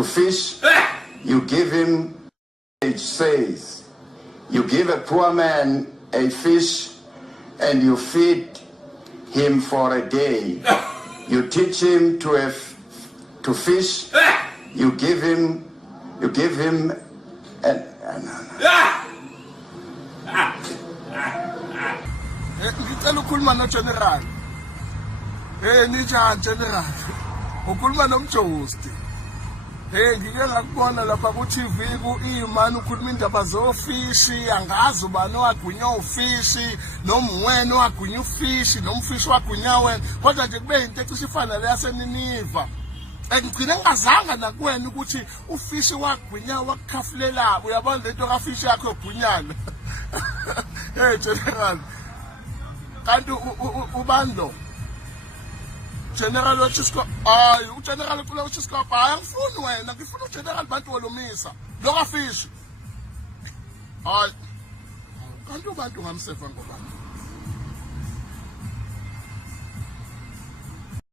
to fish, you give him, it says, you give a poor man a fish and you feed him for a day. You teach him to fish, you give him ngicela ukukhuluma noGeneral. Ninjani General? Ukhuluma noMjosty. Ngike ngakubona lapha ku TV ku-imani ukhuluma indaba zofishi, angazi ubani owagwinywa ufishi, nomwene owagwinywa ufishi, nomfishi wagwinywa wena. Kodwa nje kube into ecishe ifana le yaseNiniva. Ngigcine ngazanga nakuwena ukuthi ufishi wagwinya wakukhafulela. Uyabona lento kafishi yakho yogwinyana. General. Kanti ubando General Lochisco, uGeneral Lochisco, angifuni wena, ngifuna uGeneral Bantu Holomisa, okaFISHI. Kanti ubantu ngamsefa ngobani?